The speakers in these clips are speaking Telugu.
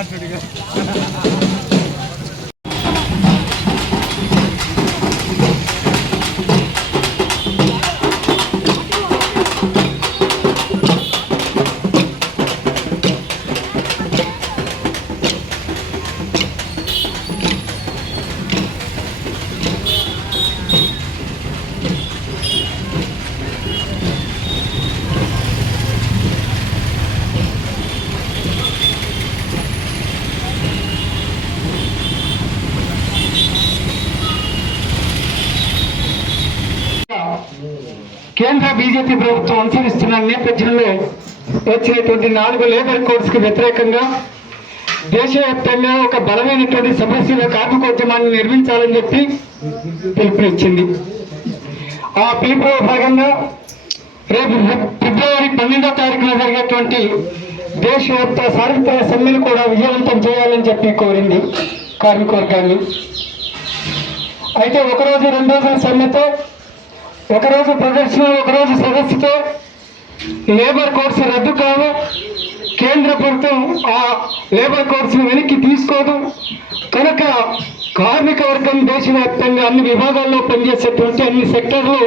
আটশো টাকা కేంద్ర బీజేపీ ప్రభుత్వం అనుసరిస్తున్న నేపథ్యంలో వచ్చినటువంటి నాలుగు లేబర్ కోడ్స్కి వ్యతిరేకంగా దేశవ్యాప్తంగా ఒక బలమైనటువంటి సమస్యల కార్మికోద్యమాన్ని నిర్మించాలని చెప్పి పిలుపునిచ్చింది. ఆ పిలుపులో భాగంగా రేపు ఫిబ్రవరి పన్నెండో తారీఖున జరిగేటువంటి దేశవ్యాప్త సాధించిన సమ్మెను కూడా విజయవంతం చేయాలని చెప్పి కోరింది కార్మికవర్గాన్ని అయితే ఒకరోజు రెండు రోజుల సమ్మెతో ఒకరోజు ప్రదర్శన ఒకరోజు సదస్సుతో లేబర్ కోర్సు రద్దు కావు కేంద్ర ప్రభుత్వం ఆ లేబర్ కోర్సును వెనక్కి తీసుకోదు. కనుక కార్మిక వర్గం దేశవ్యాప్తంగా అన్ని విభాగాల్లో పనిచేసేటువంటి అన్ని సెక్టర్లు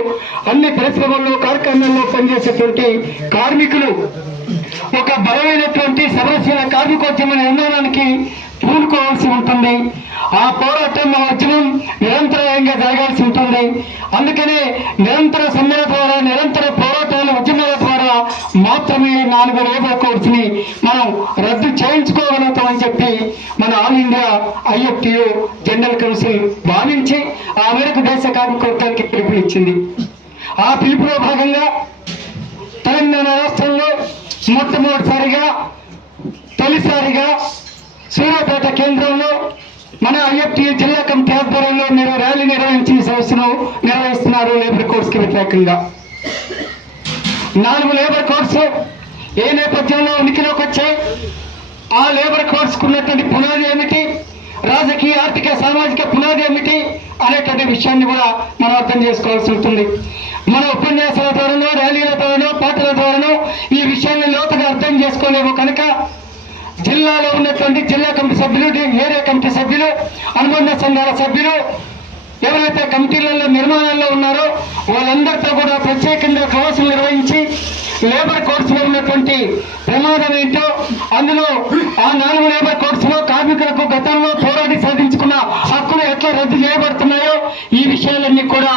అన్ని పరిశ్రమల్లో కార్ఖానాల్లో పనిచేసేటువంటి కార్మికులు ఒక బలమైనటువంటి సమస్యల కార్మికోద్యమ నిర్మాణానికి పూనుకోవాల్సి ఉంటుంది. ఆ పోరాటం ఆ ఉద్యమం నిరంతరాయంగా జరగాల్సి ఉంటుంది. అందుకనే నిరంతర సమ్మెల ద్వారా నిరంతర పోరాటాల ఉద్యమాల ద్వారా మాత్రమే నాలుగు లేబర్ కోడ్స్ని మనం రద్దు చేయించుకోగలుగుతామని చెప్పి మన all India IFTU general council భావించి ఆ మేరకు దేశ కార్మిక వర్గానికి పిలుపునిచ్చింది. ఆ పిలుపులో భాగంగా తెలంగాణ రాష్ట్రంలో మొట్టమొదటిసారిగా తొలిసారిగా సూర్యాపేట కేంద్రంలో మన ఐఎఫ్టీ జిల్లా కమిటీ ఆధ్వర్యంలో మీరు ర్యాలీ నిర్వహించి సమస్యను నిర్వహిస్తున్నారు లేబర్ కోర్స్కి వ్యతిరేకంగా. నాలుగు లేబర్ కోర్స్ ఏ నేపథ్యంలో ఉనికిలోకి వచ్చాయి ఆ లేబర్ కోర్స్కు ఉన్నటువంటి పునాది ఏమిటి? రాజకీయ ఆర్థిక సామాజిక పునాది ఏమిటి? అనేటువంటి విషయాన్ని కూడా మనం అర్థం చేసుకోవాల్సి ఉంటుంది. మన ఉపన్యాసాల ద్వారానో ర్యాలీల ద్వారానో పాటల ద్వారానో ఈ విషయాన్ని లోతుగా అర్థం చేసుకోలేము కనుక జిల్లాలో ఉన్నటువంటి జిల్లా కమిటీ సభ్యులు ఏరియా కమిటీ సభ్యులు అనుబంధ సంఘాల సభ్యులు ఎవరైతే కమిటీలలో నిర్మాణాల్లో ఉన్నారో వాళ్ళందరితో కూడా ప్రత్యేకంగా కోర్సులు నిర్వహించి లేబర్ కోర్సులో ఉన్నటువంటి ప్రమాదం ఏంటో అందులో ఆ నాలుగు లేబర్ కోర్సులో కార్మికులకు గతంలో పోరాడి సాధించుకున్న హక్కులు ఎట్లా రద్దు చేయబడుతున్నాయో ఈ విషయాలన్నీ కూడా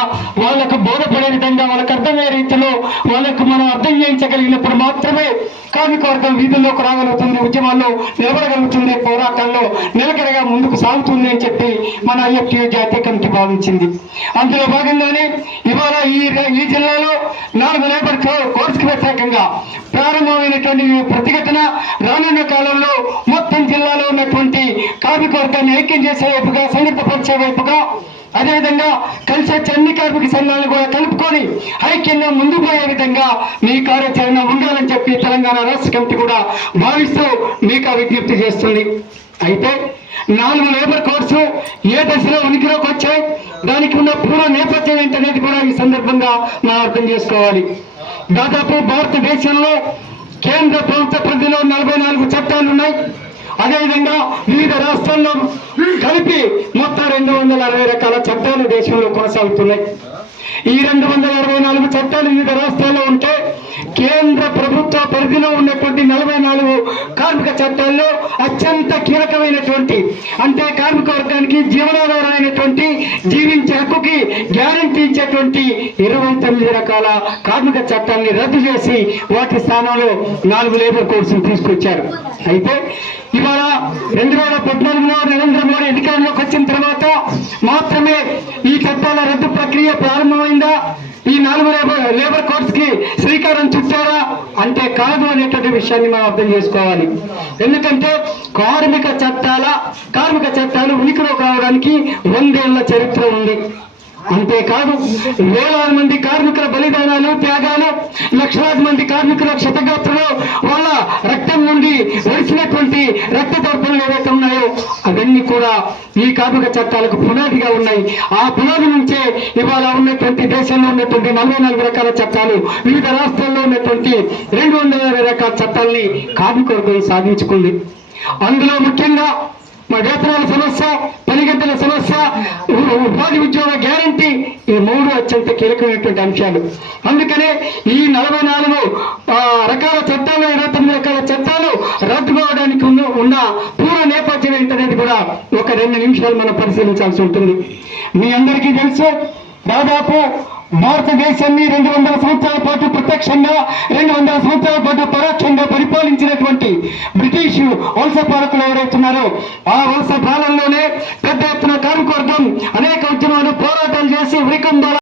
బోధపడే విధంగా వాళ్ళకి అర్థమయ్యే రీతిలో వాళ్ళకు మనం అర్థం చేయించగలిగినప్పుడు మాత్రమే కార్మిక వర్గం వీధుల్లోకి రాగలుగుతుంది ఉద్యమాల్లో నిలబడగలుగుతుంది పోరాటాల్లో నిలకడగా ముందుకు సాగుతుంది అని చెప్పి మన ఐఎఫ్టీ జాతీయ కమిటీ భావించింది. అందులో భాగంగానే ఇవాళ ఈ ఈ జిల్లాలో నాలుగు లేబర్ కో- కోర్సుకి వ్యతిరేకంగా ప్రారంభమైనటువంటి ప్రతిఘటన రానున్న కాలంలో మొత్తం జిల్లాలో ఉన్నటువంటి కార్మిక వర్గాన్ని ఐక్యం చేసే వైపుగా సంఘటితపరిచే వైపుగా అదేవిధంగా కలిసి వచ్చే అన్ని కార్మిక సంఘాలను కూడా కలుపుకొని ఐక్యంగా ముందుకు పోయే విధంగా మీ కార్యాచరణ ఉండాలని చెప్పి తెలంగాణ రాష్ట్ర కమిటీ కూడా భావిస్తూ మీకు విజ్ఞప్తి చేస్తుంది. అయితే నాలుగు లేబర్ కోర్సు ఏ దశలో ఉనికిలోకి వచ్చాయి? దానికి ఉన్న పూర్వ నేపథ్యం ఏంటనేది కూడా ఈ సందర్భంగా మనం అర్థం చేసుకోవాలి. దాదాపు భారతదేశంలో కేంద్ర ప్రభుత్వ పరిధిలో నలభై నాలుగు చట్టాలు ఉన్నాయి. అదేవిధంగా వివిధ రాష్ట్రాల్లో కలిపి మొత్తం రెండు వందల అరవై రకాల చట్టాలు దేశంలో కొనసాగుతున్నాయి. ఈ రెండు వందల అరవై నాలుగు చట్టాలు వివిధ రాష్ట్రాల్లో ఉంటే కేంద్ర ప్రభుత్వ పరిధిలో ఉన్నటువంటి నలభై నాలుగు కార్మిక చట్టాల్లో అత్యంత కీలకమైనటువంటి అంటే కార్మిక వర్గానికి జీవనాధారమైనటువంటి జీవించే హక్కుకి గ్యారంటీ ఇచ్చేటువంటి ఇరవై తొమ్మిది రకాల కార్మిక చట్టాన్ని రద్దు చేసి వాటి స్థానంలో నాలుగు లేబర్ కోడ్స్ తీసుకొచ్చారు. అయితే ఇవాళ రెండు వేల పద్నాలుగులో నరేంద్ర మోడీ అధికారంలోకి వచ్చిన తర్వాత మాత్రమే ఈ చట్టాల రద్దు ప్రక్రియ ప్రారంభమైందా? ఈ నాలుగు లేబర్ లేబర్ కోర్ట్స్కి శ్రీకారం చుట్టారా? అంటే కాదు అనేటువంటి విషయాన్ని మనం అర్థం చేసుకోవాలి. ఎందుకంటే కార్మిక చట్టాల కార్మిక చట్టాలు ఉనికిలోకి రావడానికి వందేళ్ళ చరిత్ర ఉంది. అంతేకాదు వేలాది మంది కార్మికుల బలిదానాలు త్యాగాలు లక్షలాది మంది కార్మికుల క్షతగాత్రలు వాళ్ళ రక్తం నుండి వడిసినటువంటి రక్త అవన్నీ కూడా ఈ కార్మిక చట్టాలకు పునాదిగా ఉన్నాయి. ఆ పునాది నుంచే ఇవాళ ఉన్నటువంటి దేశంలో ఉన్నటువంటి నలభై నాలుగు రకాల చట్టాలు వివిధ రాష్ట్రాల్లో ఉన్నటువంటి రెండు వందల ఇరవై రకాల చట్టాలని కార్మిక సాధించుకుంది. అందులో ముఖ్యంగా మా వేతనాల సమస్య పనిగంటల సమస్య ఉపాధి ఉద్యోగ గ్యారంటీ ఈ మూడు అత్యంత కీలకమైనటువంటి అంశాలు. అందుకనే ఈ నలభై నాలుగు ఆ, రకాల చట్టాలు ఇరవై తొమ్మిది రకాల చట్టాలు రద్దు కావడానికి ఉన్న ఉన్న నేపథ్యం ఏంటనేది కూడా ఒక రెండు నిమిషాలు మనం పరిశీలించాల్సి ఉంటుంది. మీ అందరికీ తెలుసు దాదాపు భారతదేశాన్ని రెండు వందల సంవత్సరాల పాటు ప్రత్యక్షంగా రెండు వందల సంవత్సరాల పాటు పరోక్షంగా పరిపాలించినటువంటి బ్రిటిష్ వలస పాలకులు ఎవరైతున్నారో ఆ వలస పాలనలోనే పెద్ద ఎత్తున కార్మికవర్గం అనేక ఉద్యమాలు పోరాటాలు చేసి ఉరికంబాల